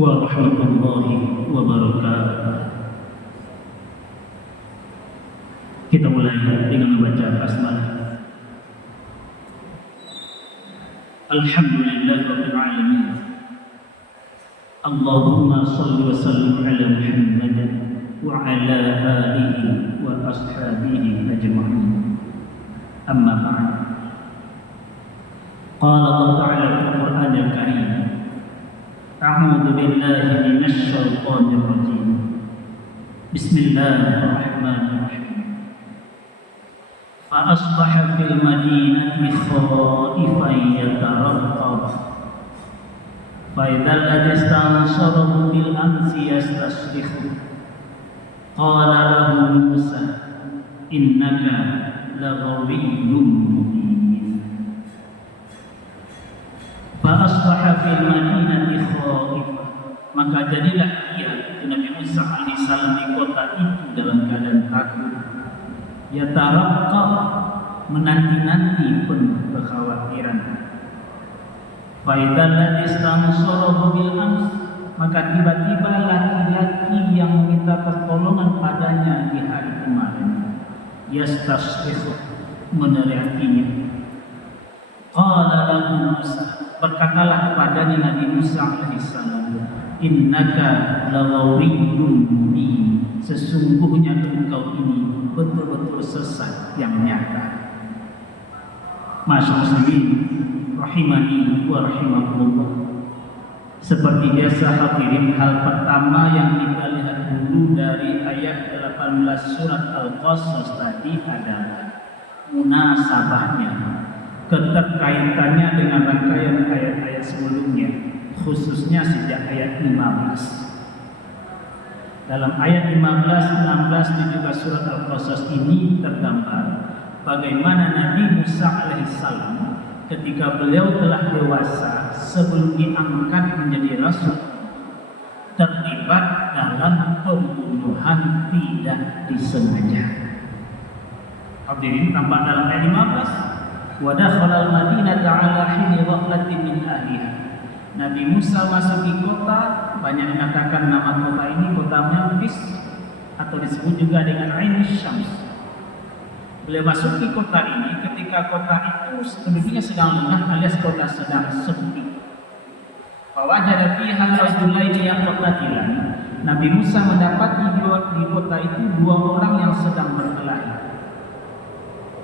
warahmatullahi wabarakatuh. Kita mulai dengan membaca basmalah. Alhamdulillahirabbil alamin. Allahumma shalli wa sallim ala Muhammad wa ala alihi wa ashabihi ajma'in. Amma ba'd. Qala Allah ta'ala fil Qur'anil Karim. A'udzu billahi minasy syaithanir rajim. Bismillahirrahmanirrahim. Fa asbaha fil madinati khaifan yatarqab. Fa idzal ladzi istansarahu bil amsi yastasrikhu. Qala lahu Musa innaka laghawiyyun mubin. Fa asbaha fil madinati khaifan. Maka jadilah ia Nabi Musa alaihissalam di kota itu dalam keadaan takut. Yataraqqab, menanti-nanti penuh kekhawatiran. Fa idzal ladzi istansarahu bil ams, maka tiba-tiba laki-laki yang meminta pertolongan padanya di hari kemarin yastasrikhu, meneriakinya. Qala lahu Musa, berkatalah kepadanya Nabi Musa alaihissalam, innaka laghawiyyun mubin, sesungguhnya engkau ini betul-betul sesat yang nyata. Masyaallah muslimin rahimani wa rahimakumullah. Seperti biasa hadirin, hal pertama yang kita lihat dulu dari ayat 18 surat Al-Qasas tadi adalah munasabahnya, keterkaitannya dengan rangkaian ayat-ayat sebelumnya, khususnya sejak ayat 15. Dalam ayat 15, 16, 17 surat Al-Qasas ini tergambar bagaimana Nabi Musa alaihissalam ketika beliau telah dewasa sebelum diangkat menjadi rasul terlibat dalam pembunuhan tidak disengaja. Hadirin, tampak dalam ayat 15, wa dakhala al-madinata 'ala hini ghaflatin min ahliha. Nabi Musa masuk di kota, banyak mengatakan nama kota ini kota Memphis atau disebut juga dengan Ain Syams. Beliau masuk di kota ini ketika kota itu penduduknya sedang lengah alias kota sedang sepi. Fawajada fiha rajulaini yaqtatilan. Nabi Musa mendapati di kota itu dua orang yang sedang berkelahi.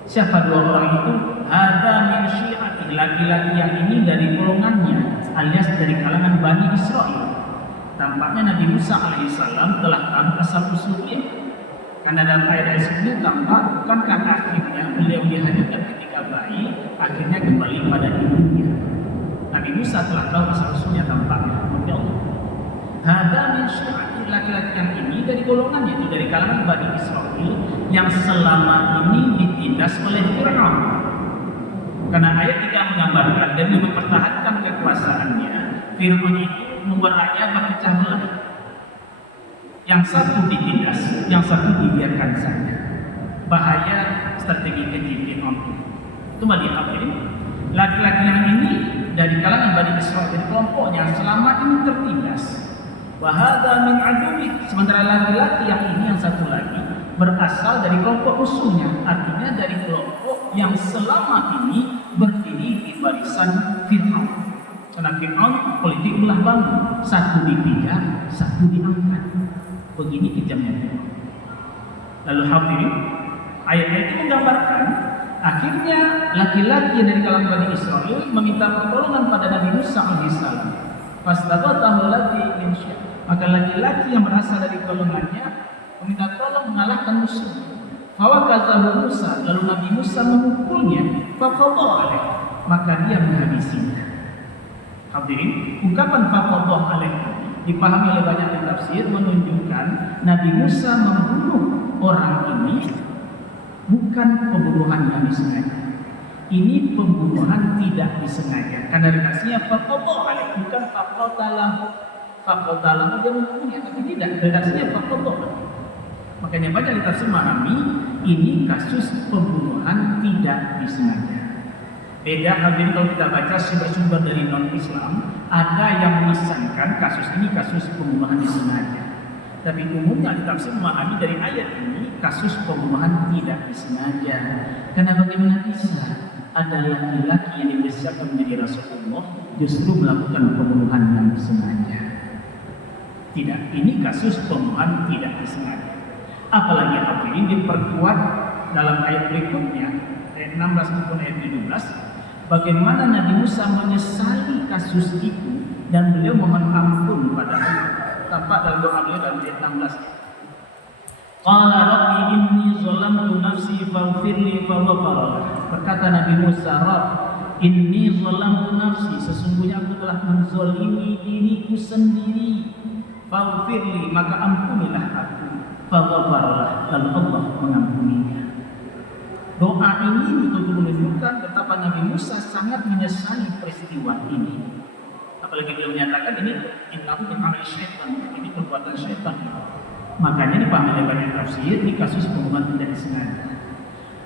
Siapa dua orang itu? Hadza min syi'ati, laki-laki yang ini dari golongannya alias dari kalangan Bani Israel. Tampaknya Nabi Musa alaihissalam telah tahu asal usulnya. Karena dalam ayat sebelumnya tampak, bukankah akhirnya beliau dihanyutkan ketika bayi, akhirnya kembali pada ibunya. Nabi Musa telah tahu asal usulnya tampaknya. Ya Allah. Hadza min syi'ati, laki-laki yang ini dari golongannya, itu dari kalangan Bani Israel yang selama ini ditindas oleh Fir'aun. Karena ayat tidak menggambarkan dan mempertahankan kekuasaannya, Fir'aun itu membuat rakyat berpecah belah. Yang satu ditindas, yang satu dibiarkan saja. Bahaya strategi keji Fir'aun. Kembali hadirin, laki-laki yang ini dari kalangan Bani Israil, dari kelompoknya selama ini tertindas. Wa hadza min aduwwi, sementara laki-laki yang ini yang satu lagi berasal dari kelompok musuhnya, artinya dari kelompok yang selama ini berdiri di barisan Fir'aun. Karena Fir'aun politik belah bambu, satu dipijak, satu diangkat. Begini kejamnya Fir'aun. Lalu hadirin, ayat itu menggambarkan akhirnya laki-laki dari kalangan Bani Israil meminta pertolongan pada Nabi Musa alaihissalam. Fastaghathahu alladhi min syi'atihi, maka laki-laki yang berasal dari golongannya meminta tolong mengalahkan musuh. Fawakazahu Musa, lalu Nabi Musa memukulnya. Faqadha alaihi, maka dia menghabisinya. Hadirin, ungkapan faqadha alaihi dipahami oleh banyak tafsir menunjukkan Nabi Musa membunuh orang ini bukan pembunuhan yang disengaja. Ini pembunuhan tidak disengaja. Karena redaksinya faqadha alaihi, bukan faqatalahu. Faqatalahu dia membunuhnya, tapi tidak. Redaksinya faqadha. Makanya banyak tafsir memahami ini kasus pembunuhan tidak disengaja. Beda hadirin kalau kita baca sumber-sumber dari non-Islam, Ada yang melisankan kasus ini kasus pembunuhan disengaja. Tapi umumnya ditafsir memahami dari ayat ini kasus pembunuhan tidak disengaja. Karena bagaimana bisa ada laki-laki yang dibesarkan menjadi Rasulullah justru melakukan pembunuhan yang disengaja? Tidak, ini kasus pembunuhan tidak disengaja. Apalagi hal ini diperkuat dalam ayat berikutnya, ayat 16 maupun ayat 17, bagaimana Nabi Musa menyesali kasus itu dan beliau mohon ampun pada Allah. Tampak dalam doa beliau dalam ayat 16. Qala rabbi inni zalamtu nafsi faghfirli faghfara. Berkata Nabi Musa, Rabb, inni zalamtu nafsi, sesungguhnya aku telah menzalimi diriku sendiri. Faghfirli, maka ampunilah aku. Faghfaralah, lalu Allah mengampuninya. Doa ini betul-betul menunjukkan betapa Nabi Musa sangat menyesali peristiwa ini. Apalagi beliau menyatakan ini innahu min amali syaitan, ini perbuatan syaitan. Makanya dipahami oleh banyak tafsir di kasus pembunuhan tidak disengaja.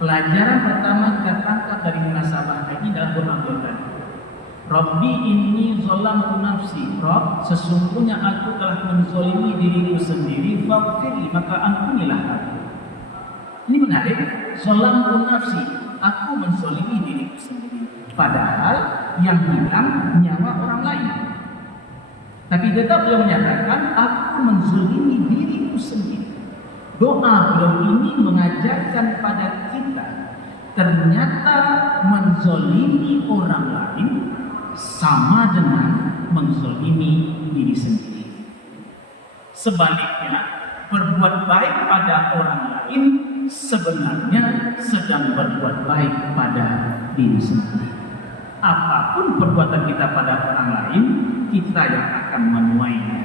Pelajaran pertama kita tangkap dari munasabah ini dalam doa tadi. Rabbi inni zalamtu nafsi. Rabb, sesungguhnya aku telah menzalimi diriku sendiri. Faghfirli, maka ampunilah aku. Ini menarik. Zalamtu nafsi, aku menzalimi diriku sendiri. Padahal yang hilang nyawa orang lain. Tapi tetap beliau menyatakan aku menzalimi diriku sendiri. Doa beliau ini mengajarkan pada kita ternyata menzalimi orang lain sama dengan menzalimi diri sendiri. Sebaliknya, berbuat baik pada orang lain sebenarnya sedang berbuat baik pada diri sendiri. Apapun perbuatan kita pada orang lain, kita yang akan menuainya.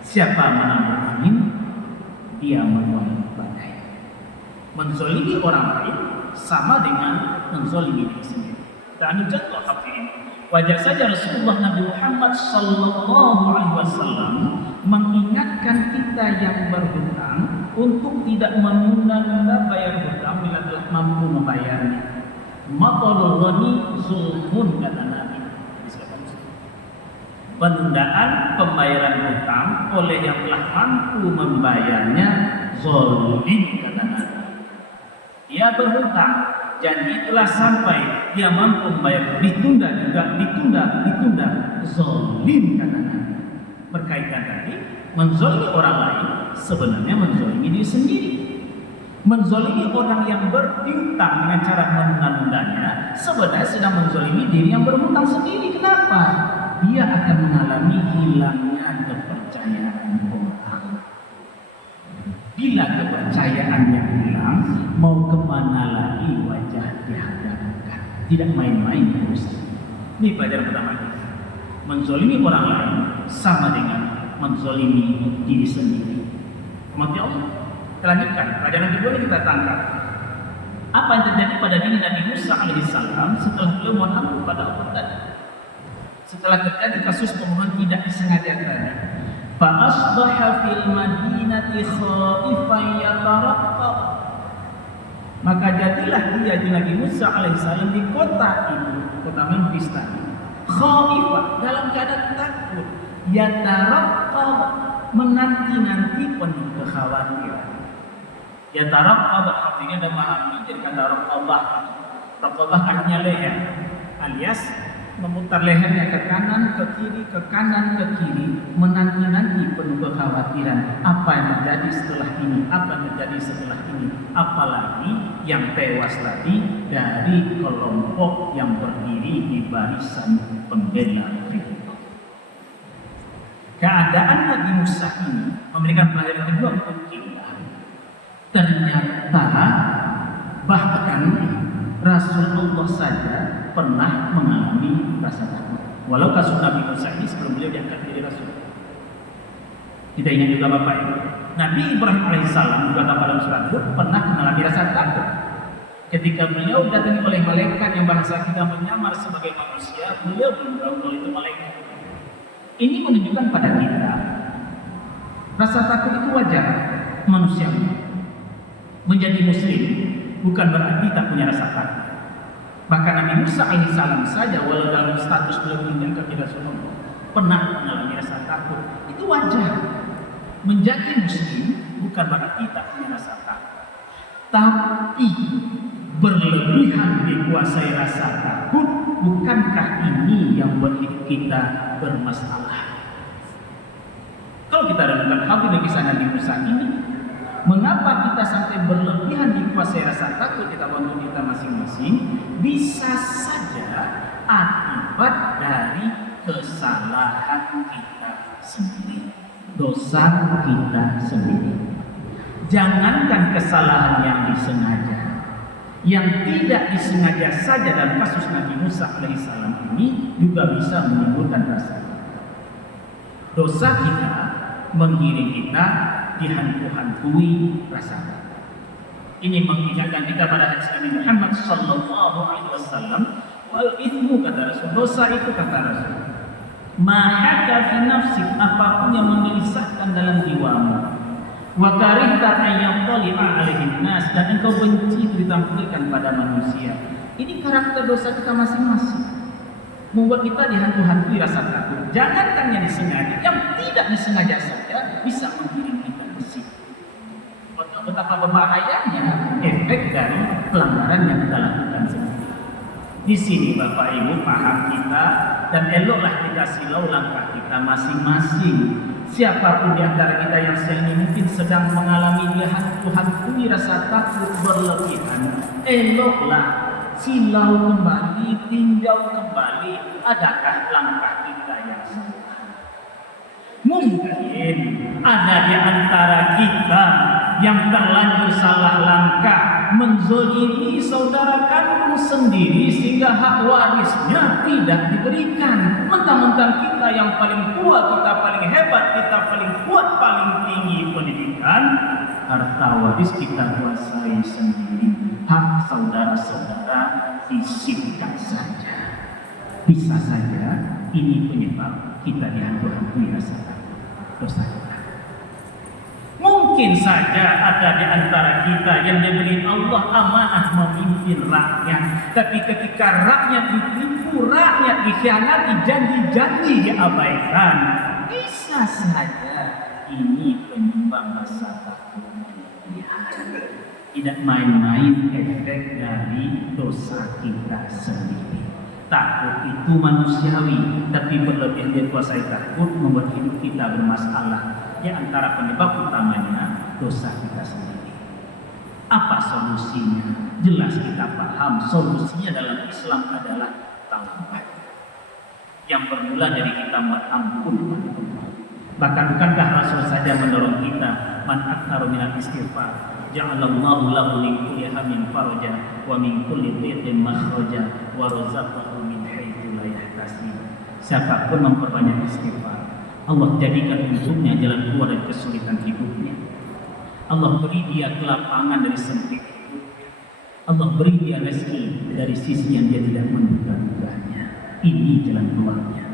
Siapa menabur angin, dia menuai badai. Menzalimi orang lain sama dengan menzalimi diri sendiri. Dan contoh hadirin, wajar saja Rasulullah Nabi Muhammad Sallallahu Alaihi Wasallam mengingatkan kita yang berhutang untuk tidak menunda-nunda bayar hutang bila telah mampu membayarnya. Matalul ghani zulmun, kata Nabi. Penundaan pembayaran hutang oleh yang telah mampu membayarnya zalim, kata Nabi. Dia berhutang, janji telah sampai, dia mampu membayar, ditunda juga, ditunda, zalim, kata Nabi. Berkaitan tadi, menzalimi orang lain sebenarnya menzalimi diri sendiri. Menzalimi orang yang berpiutang dengan cara menunda-nundanya sebenarnya sedang menzalimi diri yang berhutang sendiri. Kenapa? Dia akan mengalami hilangnya kepercayaan orang. Bila kepercayaannya hilang, mau kemana lagi wajah dihadapkan? Tidak main-main urusan. Ini pelajaran pertama kita. Menzalimi orang lain sama dengan menzalimi diri sendiri. Mati Allah. Kita lanjutkan. Pelajaran kedua ini kita tangkap. Apa yang terjadi pada diri Nabi Musa alaihissalam setelah beliau mohon ampun pada Allah tadi? Setelah terjadi kasus pembunuhan tidak disengaja tadi. Fa asbaha fil madinati khaifan yataraqqab. Maka jadilah dia Nabi Musa alaihissalam di kota itu, kota Memphis tadi. Khaifah, dalam keadaan takut. Yataraqqab, menanti-nanti penuh kekhawatiran. Yataraqqab artinya ada memahami dari kata raqabah. Raqabah artinya leher, alias memutar lehernya ke kanan, ke kiri, ke kanan, ke kiri, menanti-nanti penuh kekhawatiran apa yang terjadi setelah ini, apa yang terjadi setelah ini, apalagi yang tewas tadi dari kelompok yang berdiri di barisan pembela Kristus. Keadaan Nabi Musa ini memberikan pelajaran kedua untuk kita. Ternyata bahkan Rasulullah saja pernah mengalami rasa takut. Walau kasus Nabi Musa ini sebelum beliau diangkat menjadi Rasul. Kita ingat juga Bapak Ibu, Nabi Ibrahim alaihissalam juga dalam surat Hud pernah mengalami rasa takut ketika beliau didatangi oleh malaikat yang bahasa kita menyamar sebagai manusia. Beliau belum itu malaikat. Ini menunjukkan pada kita rasa takut itu wajar manusiawi. Menjadi muslim bukan berarti tak punya rasa takut. Bahkan Nabi Musa alaihissalam saja walau dalam status beliau diangkat menjadi Rasulullah, pernah mengalami rasa takut. Itu wajar. Menjadi muslim bukan berarti tak punya rasa takut, tapi berlebihan dikuasai rasa takut, bukankah ini yang buat kita bermasalah? Kalau kita renungkan hal kisah Nabi Musa ini, mengapa kita sampai berlebihan dikuasai rasa takut kita bantu kita masing-masing? Bisa saja akibat dari kesalahan kita sendiri, dosa kita sendiri. Jangankan kesalahan yang disengaja, yang tidak disengaja saja dalam kasus Nabi Musa alaihissalam ini juga bisa menimbulkan rasa dosa kita, mengiring kita dihantu-hantui rasa takut. Ini mengingatkan kita pada hadis Nabi Muhammad sallallahu alaihi wasallam, wal ithmu kata Rasul, dosa itu kata Rasul, mahaka fi nafsik, apapun yang menggelisahkan dalam jiwamu, wa karihta ayyatali'a alaihin nas, dan engkau benci ditampilkan pada manusia. Ini karakter dosa kita masing-masing, membuat kita dihantu-hantui rasa takut. Jangankan yang disengaja, yang tidak disengaja saja bisa menggiring kita ke situ. Betapa berbahayanya efek dari pelanggaran yang kita lakukan sendiri. Di sini Bapak Ibu paham kita, dan eloklah kita silau langkah kita masing-masing. Siapapun di antara kita yang ini mungkin sedang mengalami dihantu-hantui rasa takut berlebihan, eloklah silau kembali, tinjau kembali, adakah langkah kita yang salah. Mungkin ada di antara kita yang terlanjur salah langkah, menzolimi saudara kandung sendiri sehingga hak warisnya tidak diberikan. Mentang-mentang kita yang paling tua, kita paling hebat, kita paling kuat, paling tinggi pendidikan, harta waris kita kuasai sendiri. Hak saudara-saudara disipkan saja. Bisa saja ini penyebab kita dihantu-hantui rasa takut, dosa kita. Mungkin saja ada di antara kita yang diberi Allah amanah memimpin rakyat, tapi ketika rakyat ditipu, rakyat dikhianati, janji-janji diabaikan, bisa saja ini penyumbang rasa takut berlebihan. Tidak main-main efek dari dosa kita sendiri. Takut itu manusiawi, tapi berlebihan dikuasai takut membuat hidup kita bermasalah. Di antara penyebab utamanya dosa kita sendiri. Apa solusinya? Jelas kita paham, solusinya dalam Islam adalah taubat. Yang bermula dari kita mengampun. Bahkan bukankah Rasul saja mendorong kita, man aktaru minal istighfar, ja'alallahu lahu min kulli hammin faraja wa min kulli dhiqin makhraja wa razaqahu min haitsu la yahtasib. Siapapun memperbanyak istighfar, Allah jadikan untuknya jalan keluar dari kesulitan hidupnya. Allah beri dia kelapangan dari sempit hidup. Allah beri dia rezeki dari sisi yang dia tidak menduga-duganya. Ini jalan keluarnya.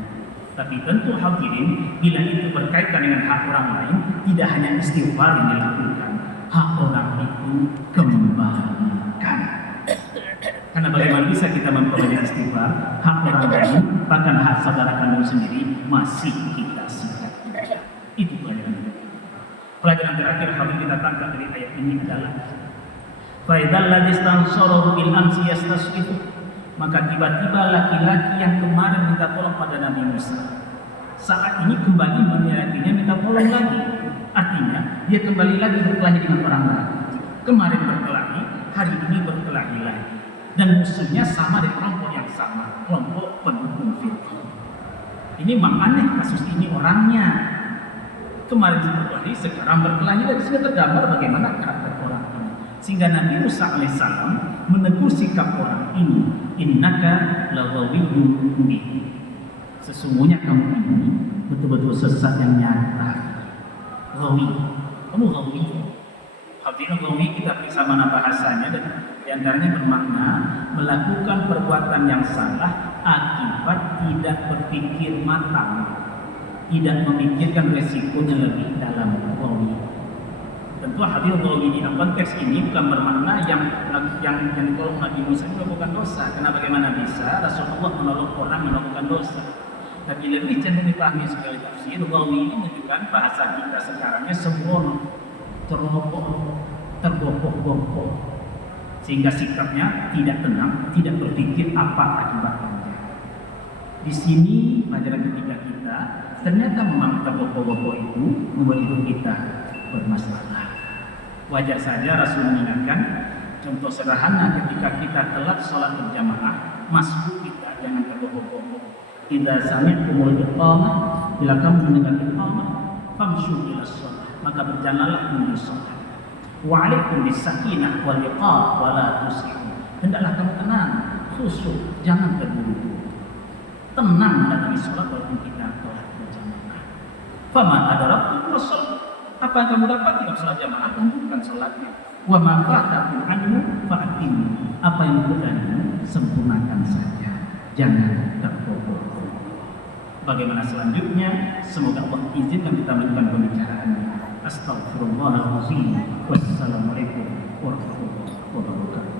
Tapi tentu hadirin, bila itu berkaitan dengan hak orang lain, tidak hanya istighfar yang dilakukan, hak orang itu kembalikan. Karena bagaimana bisa kita memperoleh istighfar, hak orang lain, bahkan hak saudara kandung sendiri masih kita sikat. Itu pelajaran. Pelajaran terakhir yang kita tangkap dari ayat ini adalah faidal ladzi stansarahu bil amsi yastasqitu. Maka tiba-tiba laki-laki yang kemarin minta tolong pada Nabi Musa, saat ini kembali menyerahkannya minta tolong lagi. Artinya dia kembali lagi berkelahi dengan orang lain. Kemarin berkelahi, hari ini berkelahi lagi. Dan musuhnya sama dari kelompok yang sama, kelompok pendukung Fir'aun. Ini memang aneh kasus ini orangnya. Kemarin berkelahi, sekarang berkelahi lagi. Sudah tergambar bagaimana karakter orang ini. Sehingga Nabi Musa alaihissalam menegur sikap orang ini. Innaka laghawiyyun mubin. Sesungguhnya kamu ini betul-betul sesat yang nyata. Ghawi. Kamu ghawi. Hadirin ghawi kita periksa mana bahasanya, dan diantaranya bermakna melakukan perbuatan yang salah akibat tidak berpikir matang, tidak memikirkan resikonya lebih dalam. Ghawi. Tentu hadirin ghawi di dalam konteks ini bukan bermakna yang ditolong Nabi Musa itu bukan dosa. Karena bagaimana bisa Rasulullah menolong orang melakukan dosa? Tapi lebih cenderung dipahami sekali tafsir, Rawi ini menunjukkan bahasa kita sekarangnya sembrono, tergopoh-gopoh, sehingga sikapnya tidak tenang, tidak berpikir apa akibatnya. Di sini pelajaran ketiga kita, ternyata memang tergopoh-gopoh itu membuat hidup kita bermasalah. Wajar saja Rasul mengingatkan, contoh sederhana ketika kita telat sholat berjamaah, masbuk kita jangan tergopoh-gopoh. Idza sami'tumul iqamah, bila kamu mendengar iqamah, famshu ila shalah, maka berjalanlah menuju shalat. Wa 'alaikum bis-sakinah wal iqam wa la tusrifu. Hendaklah kamu tenang, khusyuk, jangan terburu-buru. Tenang mendatangi salat walaupun kita telah berjamaah. Fama adraktum fasallu. Apa yang kamu dapat di salat jamaah, lanjutkan salatnya. Wa ma fatakum anhu fa'timu. Apa yang berani sempurnakan saja. Jangan tergopoh. Bagaimana selanjutnya? Semoga Allah izinkan kita melanjutkan pembicaraannya. Astaghfirullahaladzim. Wassalamualaikum warahmatullahi wabarakatuh.